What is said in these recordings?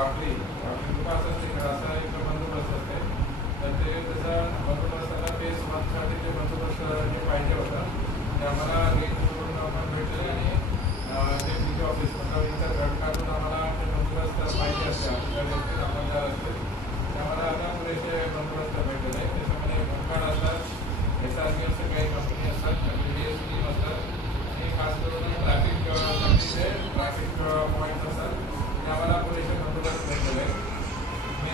वाकडी पासच तिकडे असा एक बंदोबस्त असते. तर ते त्याचा बंदोबस्ताला फेज 1साठी जे बंदोबस्त जे पाहिजे होता ते आम्हाला गेटवरून आपण भेटले आणि ते पी ऑफिस मतलब इथं गट काढून आम्हाला ते बंदोबस्त पाहिजे असते आपल्याकडे असतील अंमलदार असतील ते आम्हाला आता पुरेसे बंदोबस्त भेटलेले आहे. त्याच्यामध्ये भंगार असतात, SRB असे काही कंपनी असतात, DSP टीम असतात आणि खास करून ट्रॅफिक जे ट्रॅफिक पॉईंट असतात ते आम्हाला पुरेसे बंदोबस्त भेटलेले आहे. मी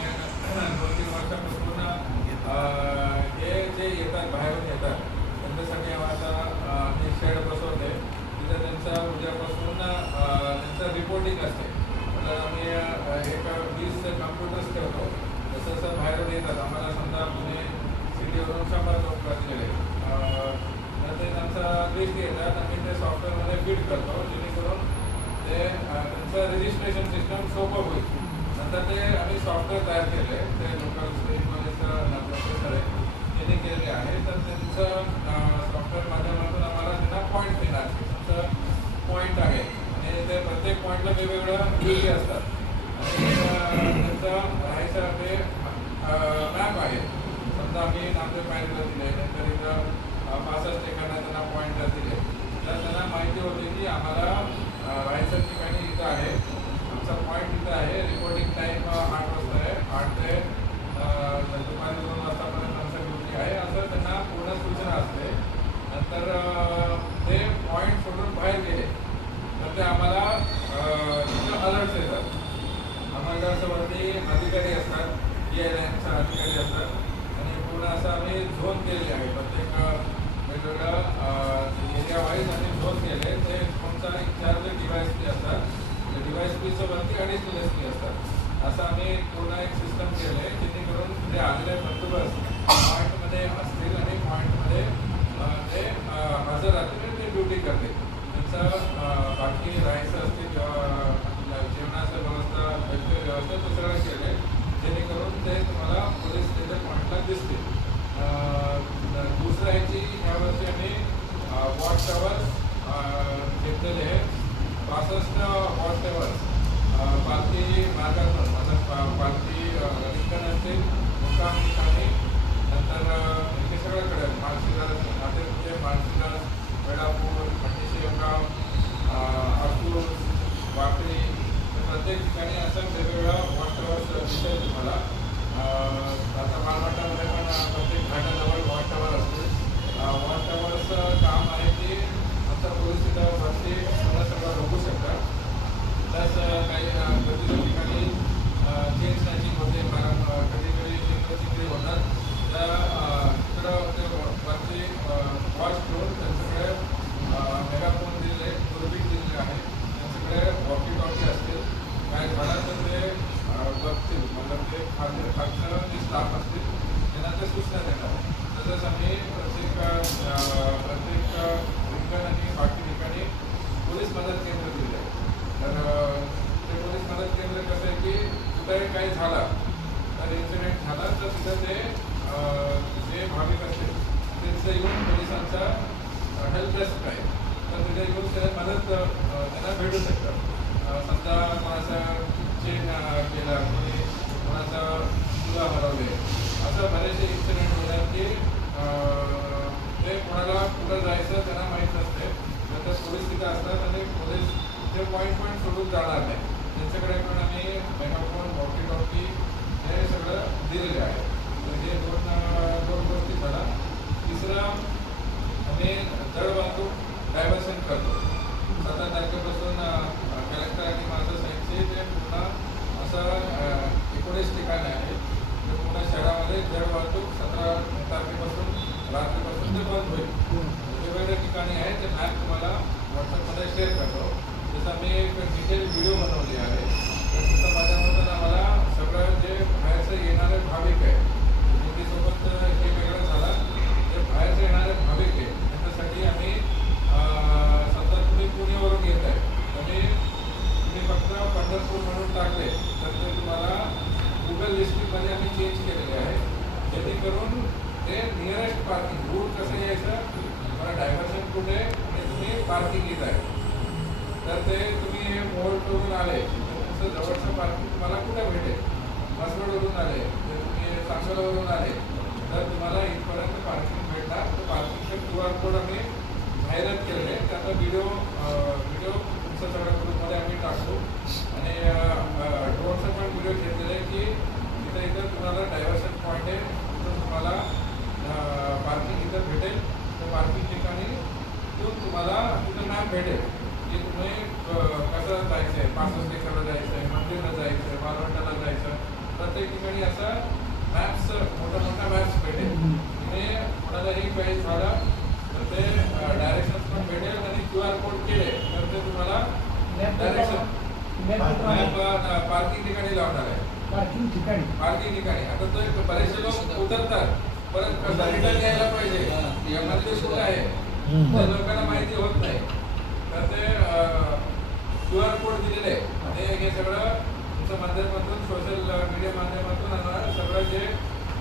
2-3 वर्षापासून हे जे येतात बाहेरून येतात त्यांच्यासाठी आता आम्ही शेड बसवते. तिथे त्यांचा उद्यापासून त्यांचं रिपोर्टिंग असते. तर आम्ही एक 20 कम्प्युटर्स ठेवतो. जसं जसं बाहेरून येतात आम्हाला समजा पुणे सिटीवरून 100 लोक दिलेले तर ते त्यांचा लिस्ट येतात. आम्ही ते सॉफ्टवेअरमध्ये फीड करतो जेणेकरून ते त्यांचं रजिस्ट्रेशन सिस्टम सोपं होईल. नंतर ते आम्ही सॉफ्टवेअर तयार केले ते लोकल स्टेशनमध्येचं प्रोसेसर आहे त्यांनी केलेले आहे. तर त्यांचं सॉफ्टवेअर माध्यमातून आम्हाला त्यांना पॉईंट देणार तुमचं पॉईंट आहे आणि ते प्रत्येक पॉईंटला वेगवेगळ्या ड्युटी असतात आणि त्यांचं राहायचं ते मॅप आहे. समजा आम्ही नामदेव पायरीला दिले नंतर इथं 65 ठिकाणं त्यांना पॉईंट दिले तर त्यांना माहिती होती की आम्हाला राहायचं ठिकाणी इथं आहे, आमचा पॉईंट इथं आहे, रिपोर्टिंग टाईम 8 वाजता आहे, 8 ते दुपारी 2 वाजतापर्यंत आमचं ड्युटी आहे असं त्यांना पूर्ण सूचना असते. नंतर ते पॉईंट सोडून बाहेर गेले तर ते आम्हाला तिथं अलर्ट्स येतात. अंमलदारावरती अधिकारी असतात, EIRचा अधिकारी असतात आणि पूर्ण असं आम्ही झोन केले आहे. प्रत्येक वेगवेगळ्या एरिया वाईज आणि झोन केले. ते तुमचा इन्चार्ज डिवाइस पी असतात, ते डिवाइस पीचं वरती अडीच SP असतात. असं आम्ही पूर्ण एक सिस्टम केलं आहे जेणेकरून जे आलेले बंदोबस्त पॉईंटमध्ये असतील आणि पॉईंटमध्ये ते हजर राहतील आणि ते ड्युटी करतील. त्यांचं बाकी राहायचं असतील जेवणाचं व्यवस्था वेगळी व्यवस्था ते सगळं केले जेणेकरून ते तुम्हाला पोलीस स्टेशन पॉईंटला दिसतील. दुसरं ह्याची ह्यावर्षी आम्ही वॉच टॉवर्स घेतलेले आहेत. 65 वॉच टॉवर्स पालखी मार्गातून मतलब पालखी रिटर्न असतील मुक्काम ठिकाणी नंतर हे सगळ्याकडे माळशिरस नांदेडचे माळशिरस वेळापूर खंडेशेवगाव अकलूज वाकडी प्रत्येक ठिकाणी असं वेगवेगळ्या वॉच टॉवर्स दिसेल तुम्हाला. आता मालवाटामध्ये पण प्रत्येक घाटाजवळ वॉच टॉवर असते. वॉच टॉवरचं काम आहे की आमचा पोलीस तिथं वरती सगळं बघू शकतात. प्लस काही गर्दीच्या ठिकाणी चेन स्नॅचिंग होते कारण कधी कधी चिंगडी होतात तर तिकडं ते वरती वॉच ठेवून त्यांच्याकडे मेगाफोन दिलेले दुर्बीण दिलेले आहे. त्यांच्याकडे वॉकी टॉकी असतील, काही झाडाचं ते बघतील मतलब ते खाद्य जे स्टाफ असतील त्यांना ते सूचना देणार. तसंच आम्ही प्रत्येक ठिकाण आणि बाकी ठिकाणी पोलीस मदत केंद्र दिले आहे. तर ते पोलीस मदत केंद्र कसं आहे की कुठेही काही झाला तर इन्सिडेंट झाला तर तिथं ते जे भाविक असतील त्यांचं येऊन पोलिसांचा हेल्प डेस्क आहे तर तिथे येऊन त्याला मदत त्यांना भेटू शकतात. समजा कोणाचा चेन केला, कोणाचा मुलं हरवले, असं बरेचसे इन्सिडेंट होतात की ते कोणाला कुठं जायचं त्यांना माहीत नसते तर ते पोलीस तिथं असतात आणि पोलीस ते पॉईंट सोडून जाणार नाही. त्यांच्याकडे पण आम्ही मेगाफोन वॉकी टॉकी हे सगळं दिलेले आहे. तर हे दोन गोष्टी झाला. तिसरं आम्ही जड वाहतूक डायव्हर्शन करतो. 17 तारखेपासून कलेक्टर आणि माझं साईडचे ते पूर्ण असं 19 ठिकाणे आहेत. ते पूर्ण शहरामध्ये जड वाहतूक 17 तारखेपासून रात्रीपासून ते बंद होईल. वेगवेगळ्या ठिकाणी आहे ते मॅप तुम्हाला व्हॉट्सअपमध्ये शेअर करतो. जसं आम्ही एक डिटेल व्हिडिओ बनवली आहे तर तिथं माझ्यामधून आम्हाला सगळं जे बाहेरचं येणारे भाविक आहे दिल्लीसोबत हे वेगळं झालं जे बाहेरचं येणारे भाविक आहे त्याच्यासाठी आम्ही समजा तुम्ही पुणेवरून येत आहे तुम्ही फक्त पंढरपूर म्हणून टाकले तर ते तुम्हाला गुगल लिस्टिंगमध्ये आम्ही चेंज केलेले आहे जेणेकरून ते नियरेस्ट पार्किंग रूट कसं यायचं तुम्हाला डायव्हर्शन कुठे आणि तुम्ही पार्किंग येत आहे तर ते तुम्ही हे मोड करून आले तुमचं तुमचं जवळचं पार्किंग तुम्हाला कुठे भेटेल. मसवडवरून आले, जर तुम्ही सांगोलावरून आले तर तुम्हाला इथपर्यंत पार्किंग भेटणार. तर पार्किंगचे QR कोड आम्ही जाहिरात केलेले आहे. त्याचा व्हिडिओ तुमच्या सगळ्या ग्रुपमध्ये आम्ही टाकू. आणि ड्रोनचा पण व्हिडिओ घेतलेला आहे की इथं तुम्हाला डायव्हर्शन पॉईंट आहे, तिथून तुम्हाला पार्किंग इथं भेटेल. तर पार्किंग ठिकाणी तिथून तुम्हाला तिथं मॅप भेटेल की तुम्ही कसं जायचं आहे, 65 टेकडला जायचं आहे, मंदिरला जायचं आहे, मालवणला जायचं. प्रत्येक ठिकाणी असं मॅप्स, मोठा मॅप्स भेटेल. तुम्ही कोणालाही काही झालं तर ते डायरेक्शन्स पण भेटेल. आणि QR कोड केले तर ते तुम्हाला डायरेक्शन मॅप पार्किंग ठिकाणी लावणार आहे. पार्किंग ठिकाणी आता तो बरेचसे लोक उतरतात, परत कसं रिटर्न यायला पाहिजे यामध्ये सुद्धा आहे, त्या लोकांना माहिती होत नाही. तर ते QR कोड दिलेले आहे. आणि हे सगळं तुमच्या माध्यमातून, सोशल मीडिया माध्यमातून सगळं जे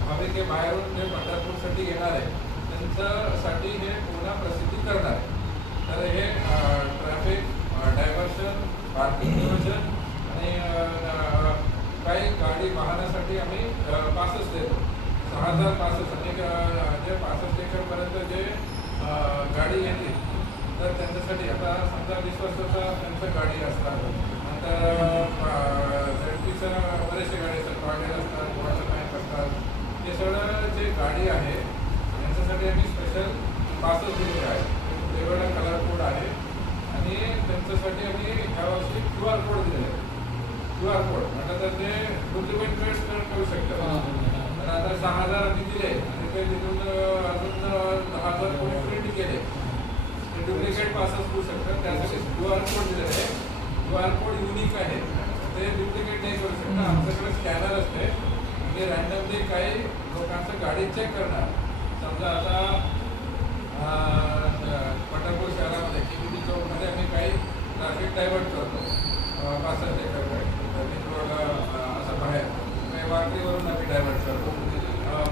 भाविक बाहेरून जे पंढरपूरसाठी येणार आहे त्यांच्यासाठी हे पूर्ण प्रसिद्धी करणार आहे. तर हे ट्रॅफिक डायव्हर्शन, पार्किंग नियोजन आणि काही गाडी वाहनासाठी आम्ही पासेस देतो. 6000 पासेस. आणि जे 65 एकरपर्यंत जे गाडी येते तर त्यांच्यासाठी आता समजा 20 वर्षाचा त्यांच्या गाडी असतात, नंतर बरेचसे गाडी असतात, टॉयलेट असतात, वॉटर टँक असतात. हे सगळं जे गाडी आहे यांच्यासाठी आम्ही स्पेशल पासेस दिलेले आहेत. वेगवेगळा कलर कोड आहे आणि त्यांच्यासाठी आम्ही ह्यावर्षी QR कोड दिलेले आहे. QR कोड म्हटलं तर ते डुप्लिकेट करू शकतात. तर आता 6000 आम्ही दिले आणि ते तिथून अजून 10,000 कोणी प्रिंट केले, ते डुप्लिकेट पासेस होऊ शकतात. त्यासाठी QR कोड दिलेले आहे. QR कोड युनिक आहे, ते डुप्लिकेट नाही करू शकता. आमच्याकडे स्कॅनर असते आणि रँडमली काही लोकांचं गाडी चेक करणार. समजा आता पंढरपूर शहरामध्ये KBD चौकमध्ये आम्ही काही ट्रॅफिक डायव्हर्ट करतो 65 एकरकडे, असं बाहेर काही वाकरीवरून आम्ही डायव्हर्ट करतो.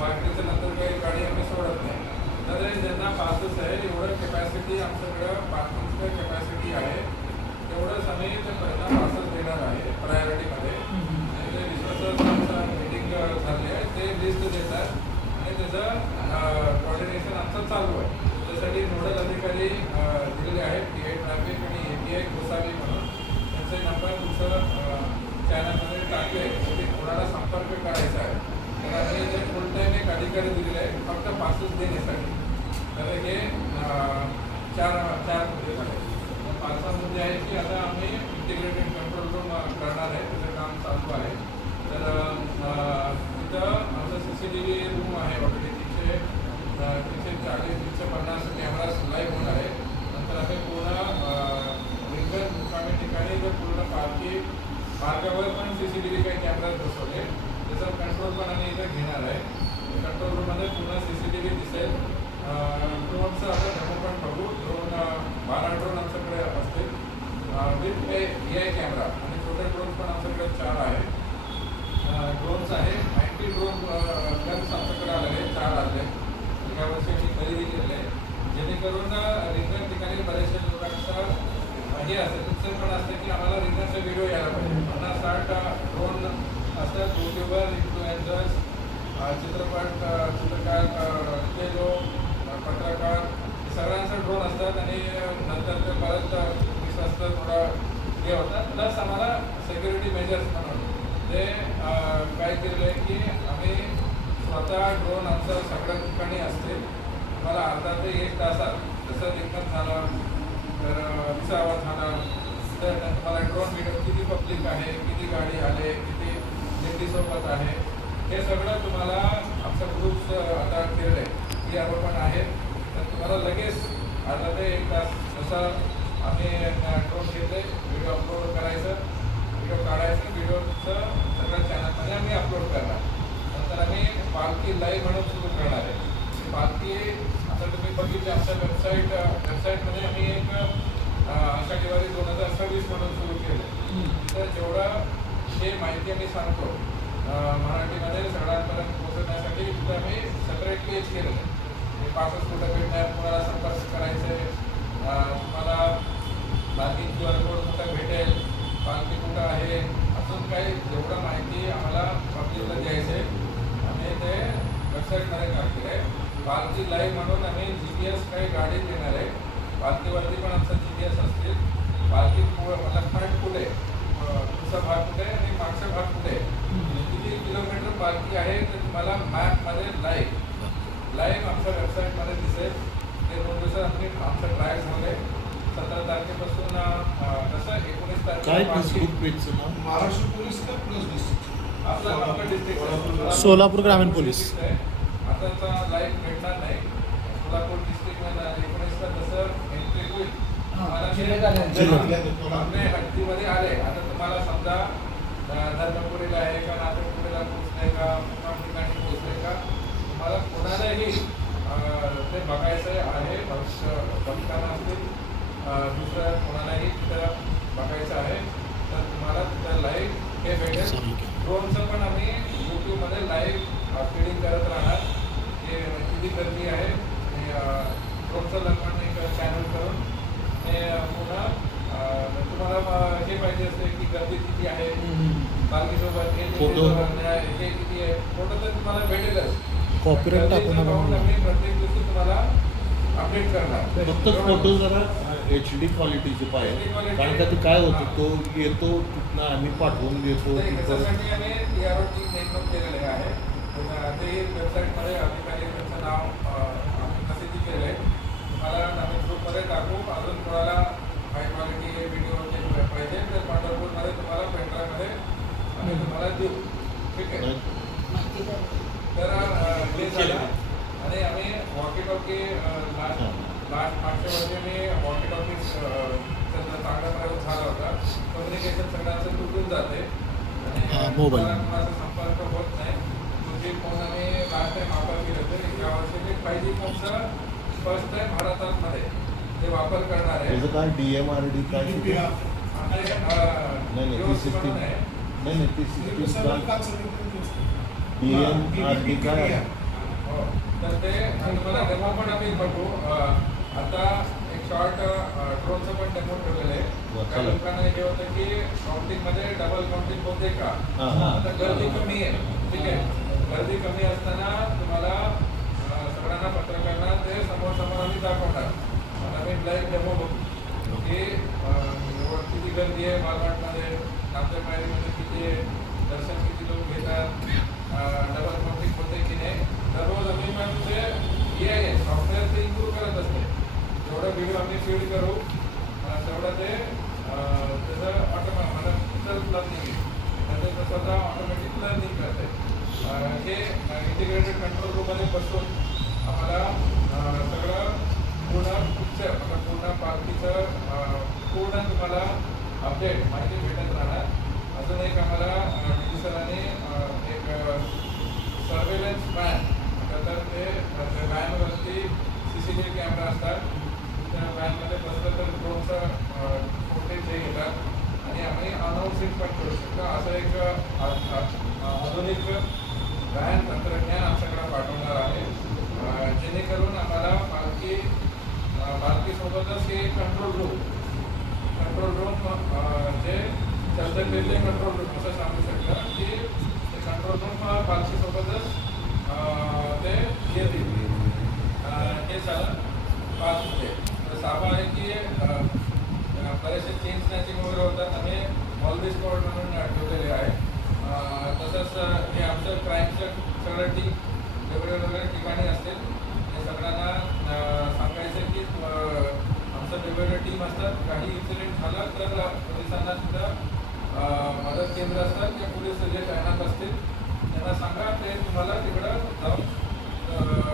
वाकरीच्या नंतर काही गाडी आम्ही सोडत नाही. तर ज्यांना पासेस आहे, एवढं कॅपॅसिटी आमच्याकडं पार्किंगचं कॅपॅसिटी आहे, तेवढंच आम्ही त्यांना पासेस देणार आहे प्रायोरिटीमध्ये. आणि ते विश्वासाचं मीटिंग झाली आहे, ते लिस्ट देतात आणि त्याचं कोऑर्डिनेशन आमचं चालू आहे. त्यासाठी नोडल अधिकारी दिलेले आहेत, TI ट्रॅफिक आणि API गोसावी म्हणून. त्यांचे नंबर तुमचं चॅनलमध्ये टाकले की कोणाला संपर्क करायचा आहे. तर आम्ही जे फुल टाईम एक अधिकारी दिलेले आहे फक्त पासेस देण्यासाठी. तर हे 4 मुद्दे झाले. 5वा मुद्दे आहे की आता आम्ही इंटिग्रेटेड कंट्रोल रूम करणार आहे, त्याचं काम चालू आहे. तर तिथं आमचं CCTV रूम आहे ऑलरेडी. 340 350 कॅमेराज लाईव्ह होणार आहे. नंतर आम्ही पूर्ण रिंगण मुक्कामी ठिकाणी जर पूर्ण मार्गावर पण CCTV काही कॅमेराज बसवले, त्याचा कंट्रोल पण आम्ही इथं घेणार आहे. कंट्रोल रूममध्ये पूर्ण CCTV दिसेल. ड्रोनचं आपण डेमो पण बघू. 12 ड्रोन आमच्याकडे असतील विथ AI कॅमेरा आणि छोटे ड्रोन पण आमच्याकडे 4 आहे. ड्रोन्स आहे 90 ड्रोन गन्स आमच्याकडे आलेले 4 आले. या वर्षी आम्ही खरेदी केलेले आहे, जेणेकरून रिंगण ठिकाणी बरेचशा लोकांचं हे असतं, तुमचं पण असतं की आम्हाला रिंगणचा व्हिडिओ यायला पाहिजे. 50-60 ड्रोन असतात. यूट्यूबर, इन्फ्लुएन्सर्स, चित्रकार, पत्रकार, सगळ्यांचा ड्रोन असतात. आणि नंतर ते परत विश्वास थोडा हे होतात. प्लस आम्हाला सिक्युरिटी मेजर्स म्हणून ते काय केलेलं आहे की आम्ही स्वतः ड्रोन आमचं सगळ्या ठिकाणी असते. तुम्हाला अर्धा ते 1 तासात जसं रिंगण झालं तर विसावा झाला तर तुम्हाला ड्रोन व्हिडिओ किती पब्लिक आहे, किती गाडी आले, किती लेडीसोबत आहे, हे सगळं तुम्हाला आमचा ग्रुप्स आता केलेलं आहे की आपण आहेत. तर तुम्हाला लगेच अर्धा ते 1 तास जसं आम्ही ड्रोन घेतले, व्हिडिओ अपलोड करायचं, व्हिडिओ काढायचं, व्हिडिओचं सगळ्या चॅनलमध्ये आम्ही अपलोड करणार. नंतर आम्ही पालखी लाईव्ह म्हणून सुरू करणार आहे. पालखी आता तुम्ही बघितले आमच्या वेबसाईटमध्ये आम्ही एक आषाढीवारी 2026 म्हणून सुरू केलं. तर जेवढं हे माहिती आम्ही सांगतो मराठीमध्ये सगळ्यांपर्यंत पोहोचवण्यासाठी तिथं आम्ही सेपरेट पेज केलं आहे. पासेस कुठं भेटणार, कोणाला संपर्क करायचे, तुम्हाला पालखी QR कोड कुठं भेटेल, पालखी कुठं आहे, असं पालखी लाईव्ह म्हणून आम्ही GPS काही गाडी देणार आहे. पालखीवरती पण आमचा GPS असतील. पालखी मतलब फ्रंट कुठे, पुढचा भाग कुठे आणि मागचा भाग कुठे, किती किलोमीटर पालखी आहे ते तुम्हाला मॅपमध्ये लाईव्ह आमच्या वेबसाईटमध्ये दिसेल. ते 2 दिवसात आमचं ट्रायल झालं आहे. 17 तारखेपासून कसं 19 तारखेला महाराष्ट्र पोलीस का प्लस डिस्ट्रिक्ट आपला डिस्ट्रिक्ट सोलापूर ग्रामीण पोलीस आता लाईव्ह भेटणार नाही. सोलापूर डिस्ट्रिक्टमध्ये 19ला तसं एंट्री होईल. आपल्या हद्दीमध्ये आले. आता तुम्हाला समजा धर्मपुरीला आहे का नागपूरला पोहोचले का मुक्काम ठिकाणी पोहोचले का, तुम्हाला कोणालाही ते बघायचं आहे. भक्तांना असतील दुसरं कोणालाही तिथं बघायचं आहे तर तुम्हाला तिथं लाईव्ह हे भेटेल. ड्रोनचं पण आम्ही यूट्यूबमध्ये लाईव्ह फीडिंग करत राहणार की किती गर्दी आहे. ड्रोनचं लग्न एक चॅनल करून हे पुन्हा तुम्हाला हे पाहिजे असते की गर्दी किती आहे, पालखीसोबत हे किती आहे, फोटो तर तुम्हाला भेटेलच. कॉपीराइट टाकून आम्ही प्रत्येक दिवशी तुम्हाला अपडेट करणार. फक्त फोटो जरा HD क्वालिटीचे पाहिजे, कारण का ते काय होतं तो येतो तिथनं आम्ही पाठवून देतो. त्याच्यासाठी आम्ही TRO टीम नेमणूक केलेले आहे. ते वेबसाईटमध्ये अधिकारी त्यांचं नाव आम्ही प्रसिद्धी केलं आहे. तुम्हाला आम्ही ग्रुपमध्ये टाकू. अजून तुम्हाला हाय क्वालिटी व्हिडिओ पाहिजे तर पंढरपूरमध्ये तुम्हाला पेनड्राईव्हमध्ये आम्ही तुम्हाला देऊ. ठीक आहे. तर हे झालं. आणि आम्ही वॉकी टॉकी मागच्या वर्षी मी वॉकी टॉकी चांगला प्रयोग झाला होता. कम्युनिकेशन सगळ्यांचं तुटून जाते आणि कोणाचा संपर्क होत नाही. तुझे फोन आम्ही लास्ट टाईम वापर केले होते. या वर्षी 5G फोनचा फर्स्ट टाईम भारतामध्ये ते वापर करणार आहे. त्याचं काय DMRD काय नाही ती सिस्टीम नाही ती सिस्टीम DMRD काय तर ते तुम्हाला डेमो पण आम्ही बघू. आता एक शॉर्ट ड्रोनचं पण डेमो ठेवलेलं आहे. काही लोकांना हे होतं की काउंटिंगमध्ये डबल काउंटिंग होते का. आता गर्दी कमी आहे. ठीक आहे. गर्दी कमी असताना तुम्हाला सगळ्यांना पत्रकारांना ते समोर आम्ही दाखवणार. आम्ही लाईव्ह डेमो बघू की किती गर्दी आहे मालवाडमध्ये, नामदेव पायरीमध्ये किती आहे, दर्शन किती लोक घेतात, डबल काउंटिंग होते की नाही. दररोज आम्ही पण ते AI सॉफ्टवेअर ते इम्प्रूव्ह करत असते. जेवढं व्हिडिओ आम्ही फीड करू तेवढं ते त्याचं ऑटोमॅटिक लर्निंग आहे. त्याचं स्वतः ऑटोमॅटिक लर्निंग करते. हे इंटिग्रेटेड कंट्रोल रूममध्ये बसून आम्हाला सगळं पूर्ण पालखीचं पूर्ण तुम्हाला अपडेट माहिती भेटत राहणार. अजून एक आम्हाला सरांनी एक सर्वेलन्स व्हॅन तर ते व्हॅनवरती CCTV कॅमेरा असतात. त्या व्हॅनमध्ये बसलं तर ड्रोनचं फुटेज हे घेतात आणि आम्ही अनाऊन्सिंग पण करू शकतो. असं एक आधुनिक व्हॅन तंत्रज्ञान आमच्याकडे पाठवणार आहे. जेणेकरून आम्हाला पालखीसोबतच हे कंट्रोल रूम जे चलते कंट्रोल रूम असं सांगू शकतं की ते कंट्रोल रूम पालखीसोबतच ते येतील. हे झालं 5 होते. तर 6 आहे की बरेचसे चेन स्नॅचिंग वगैरे होतात. आम्ही ऑलवेज स्क्वॉड म्हणून ठेवलेले आहे. तसंच हे आमचं क्राईमचं सगळं टीम वेगवेगळ्या ठिकाणी असतील. हे सगळ्यांना सांगायचं की आमचं वेगवेगळे टीम असतात. काही इन्सिडेंट झाला तर पोलिसांना तिथं मदत केंद्र असतात किंवा पोलीस जे तैनात असतील त्यांना सांगा ते तुम्हाला तिकडं जाऊन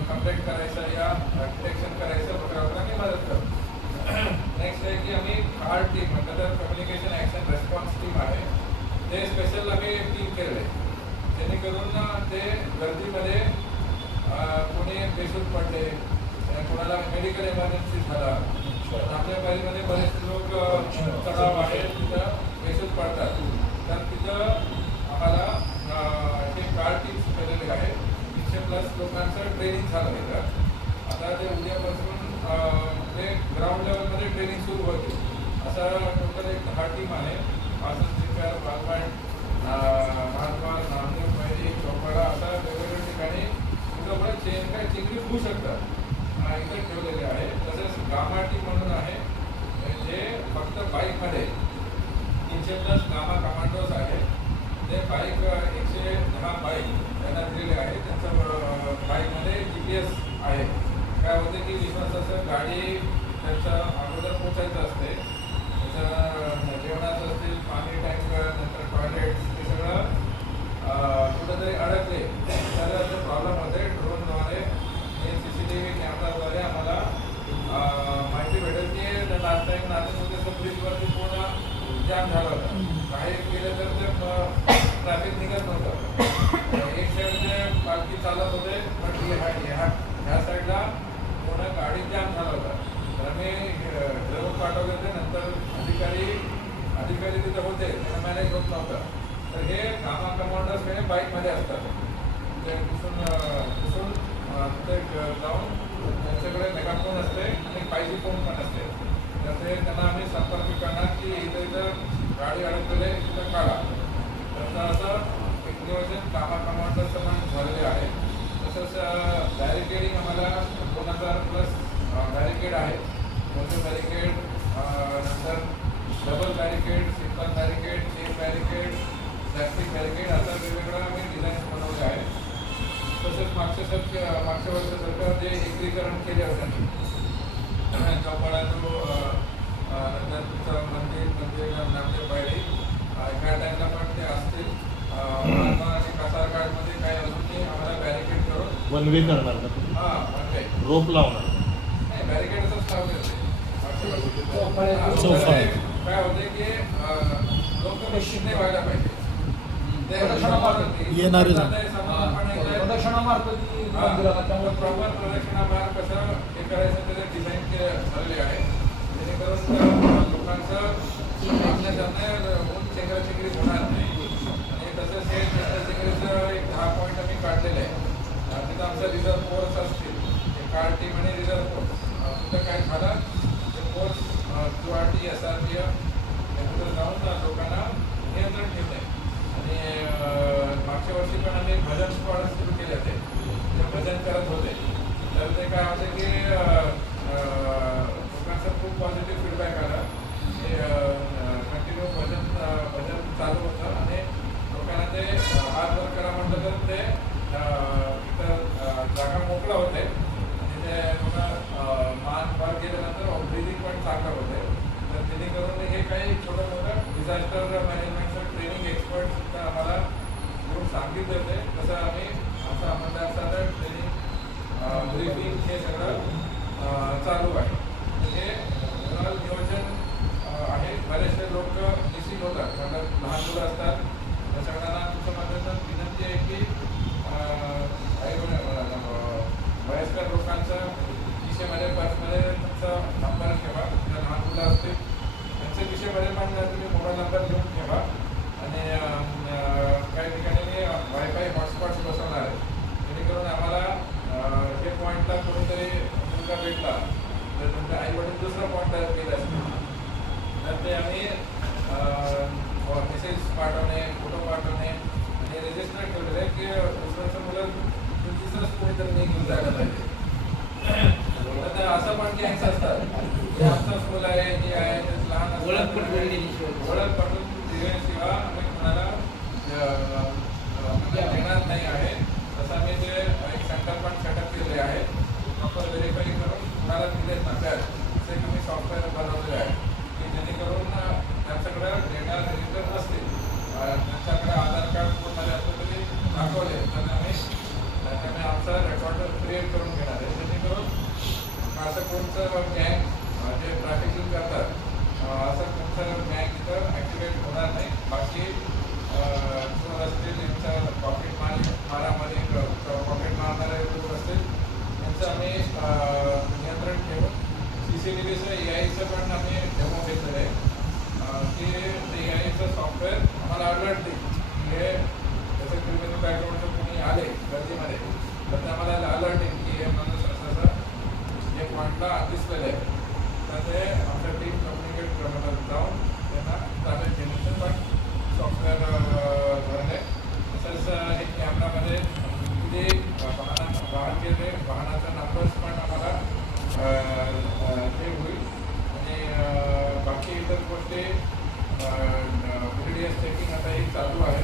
कंप्लेंट करायचं या डिटेक्शन करायचं वगैरे आम्ही मदत करतो. नेक्स्ट आहे की आम्ही हार्ड टीम मतलब कम्युनिकेशन ॲक्शन रेस्पॉन्स टीम आहे. ते स्पेशल आम्ही टीम केलेलं आहे जेणेकरून ते गर्दीमध्ये कोणी बेशुद्ध पडले, कोणाला मेडिकल इमर्जन्सी झाला. आपल्या पायरीमध्ये बरेच लोक चढाव आहे तिथं बेशुद्ध पडतात. तर तिथं आम्हाला हे कार्ड टीम्स केलेले आहे. 300+ लोकांचं ट्रेनिंग झालं तिथं. आता ते उद्यापासून ते ग्राउंड लेवलमध्ये ट्रेनिंग सुरू होते. असं टोटल एक 10 टीम आहे. आसस चिखल, पालवाड, महात्मा, नामदेव पायरी, चौपाडा अशा वेगवेगळ्या ठिकाणी कुठं पण चेंगरी होऊ शकतात. बाईक 110 बाईक त्यांना दिलेले आहे. त्यांचं बाईकमध्ये GPS आहे. काय होते की विश्वासाचं गाडी त्यांच्या अगोदर पोचायचं असते. त्याचं जेवणाचं असतील, पाणी टँकर, नंतर टॉयलेट, ते सगळं कुठंतरी अडकले तर असं प्रॉब्लेम होते. ड्रोनद्वारे आणि CCTV कॅमेराद्वारे आम्हाला माहिती भेटेल की लास्ट टाईम नाशिकमध्ये ब्रिजवरती पूर्ण जाम झालं होतं. काही केलं तर ते ट्रॅफिक निघत नव्हतं. एक साईडचे पालखी चालत होते पण ह्या साईडला पूर्ण गाडी जाम झाला होता. तर आम्ही ड्रायव्हर पाठवले होते. नंतर अधिकारी तिथे होते, त्यांना मॅनेज होत नव्हतं. तर हे कमांडर्स हे बाईकमध्ये असतात. ते तिथे जाऊन त्यांच्याकडे मेगाफोन असते आणि 5G फोन पण असते. तर ते त्यांना आम्ही संपर्क करणार की इथं गाडी अडकलेली आहे, तिथं काढा. तर असं एक नियोजन कमांडरचं पण झालेले आहे. तसंच बॅरिकेडिंग आम्हाला 2000+ बॅरिकेड आहे. मोठे बॅरिकेड, नंतर double barricade, single barricade, chain barricade, plastic barricade असा वेगवेगळा आम्ही डिझाईन बनवले आहे. तसेच मागच्या वर्षासारखं जे एकत्रीकरण केले होते चौपाळा जो नंतर तुमचं मंदिर नामदेव पायरी ह्या टाईमला पण ते असतील. आणि कासारघाटमध्ये काही अजूनही आम्हाला बॅरिकेड करून वन वे करणार का तुम्ही? हां वन वे रोप लावणार? नाही, बॅरिकेडच लावले होते. चौपाळ. काय होते की लोक निश्चित नाही व्हायला पाहिजे. येणारे जण. प्रॉपर प्रदक्षिणामार्ग कसं हे करायचं त्याचं डिझाईन झालेले आहे. जेणेकरून लोकांचं होऊन चेंगराचेंगरी होणार नाही. आणि तसंच हे चेंगराचेंगरीचं एक 10 पॉईंट आम्ही काढलेले आहे. तिथं आमचं रिझर्व फोर्स असतील, कार टीम आणि रिझर्व फोर्स. तिथं काय झालं ते फोर्स QRT SRPF तिथं जाऊन लोकांना नियंत्रण ठेवणे. आणि मागच्या वर्षी पण आम्ही भजन स्क्वॉड सुरू केले होते. ते भजन करत होते. तर ते काय होते की लोकांचा खूप पॉझिटिव्ह फीडबॅक आला. ते कंटिन्यू भजन चालू होतं आणि लोकांना ते हात वर करा म्हटलं तर ते तिथं जागा मोकळं होते. आणि ते मान वर गेल्यानंतर ब्रिदिंग पण चांगलं होते. तर जेणेकरून हे काही छोटं मोठं डिझास्टर मॅनेजमेंटचं ट्रेनिंग एक्सपर्ट सुद्धा आम्हाला घेऊन सांगितलं होते. तसं आम्ही आमचं अंमलदाराचं ट्रेनिंग ब्रीफिंग हे सगळं चालू आहे. हे नियोजन आहे. बरेचसे लोक मिसिंग होतात, कारण लहान मुलं असतात. त्या सगळ्यांना तुमच्या माध्यमातून विनंती आहे की वयस्कर लोकांचं खिशेमध्ये पर्समध्ये तुमचा नंबर ठेवा. ज्या लहान मुलं असतील त्यांच्या खिशेमध्ये पण तुम्ही मोबाईल नंबर घेऊन ठेवा. आणि काही ठिकाणी मी वायफाय हॉटस्पॉट्स बसवणार आहे. जेणेकरून आम्हाला हे पॉईंटला कोणीतरी मुलगा भेटला तर तुमच्या आईवडील दुसरा पॉईंटला गेले असतील तर ते आम्ही मेसेज पाठवणे, फोटो पाठवणे आणि रजिस्टर ठेवलेलं आहे की दुसऱ्याचं मुलं तुमचीच कोणीतरी नाही घेऊन जायला पाहिजे. तर असं पण गँग्स असतात की आमचंच मुलं आहे, जे आहे ते लहान ओळख पटवून दिल्याशिवाय आम्ही कोणाला देणार नाही आहे. तसं आम्ही ते एक सेंटर पण सेटअप केले आहे. प्रॉपर व्हेरीफाय करून कोणाला दिले नसतात असे आम्ही सॉफ्टवेअर बनवलेले आहे की जेणेकरून त्यांच्याकडे डेटा रजिस्टर नसतील, त्यांच्याकडे आधार कार्ड पूर्ण असलं तरी दाखवले तर आम्ही त्याच्यामुळे आमचा रेकॉर्ड क्रिएट करून घेणार आहे. जेणेकरून असं कोणतं गँग जे ट्रॅफिकिंग करतात असं कोणतं गँग तिथं ॲक्टिवेट होणार नाही. बाकी चोर असतील, त्यांचा पॉकेट मारामारी पॉकेट मारणारे लोक असतील त्यांचं आम्ही नियंत्रण ठेवून CCTVचं AIचं पण आम्ही डेमो घेतलेलं आहे की ते AIचं सॉफ्टवेअर आम्हाला अलर्ट देईल की हे जसं क्रिमिनल बॅकग्राऊंडचं कोणी आले गर्दीमध्ये तर ते आम्हाला अलर्ट देईल की हे माणूस असं जे पॉईंटला दिसलेलं आहे. तर ते आमच्या टीम कम्युनिकेट करण्यात जाऊन त्यांना ताब्यात घेण्याचं पण सॉफ्टवेअर झालेलं आहे. तसंच एक कॅमेरामध्ये किती वाहन केले वाहनाचा नंबर्स पण आम्हाला हे होईल. आणि बाकी इतर गोष्टी VDS चेकिंग आता ही चालू आहे.